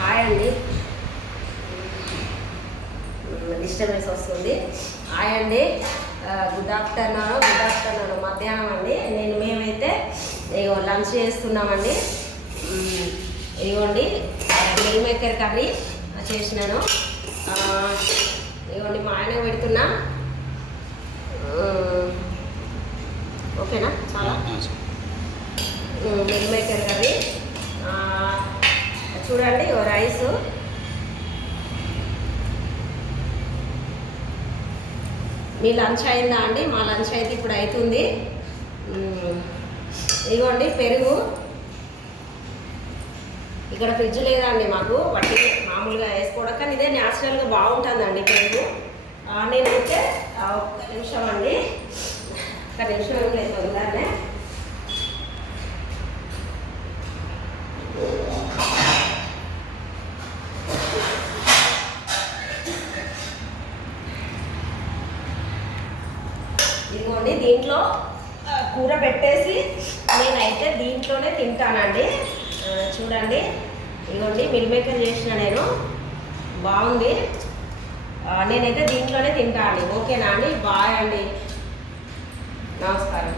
Hi అండి, disturbance వస్తుంది. Hi అండి, గుడ్ ఆఫ్టర్నూన్ మధ్యాహ్నం అండి. మేమైతే ఇగో లంచ్ చేస్తున్నామండి. ఇదిగోండి మిల్ మేకర్ కర్రీ చేసినాను. ఇదిగోండి మా ఆయన పెడుతున్నా. ఓకేనా? చాలా మిల్ మేకర్ కర్రీ చూడండి. రైస్, మీ లంచ్ అయిందా అండి? మా లంచ్ అయితే ఇప్పుడు అవుతుంది. ఇదిగోండి పెరుగు. ఇక్కడ ఫ్రిడ్జ్ లేదా అండి మాకు, వట్టి మామూలుగా వేసుకోవడం, కానీ ఇదే న్యాచురల్గా బాగుంటుందండి పెరుగు. నేనైతే ఒక్క నిమిషం అండి, ఒక్క నిమిషం ఏం లేదు, తొందరనే. ఇదిగోండి దీంట్లో కూర పెట్టేసి నేనైతే దీంట్లోనే తింటానండి. చూడండి, ఇదిగోండి మిల్ మేకర్ చేసిన నేను, బాగుంది. నేనైతే దీంట్లోనే తింటా అండి. ఓకేనా అండి? బాయ్ అండి, నమస్కారం.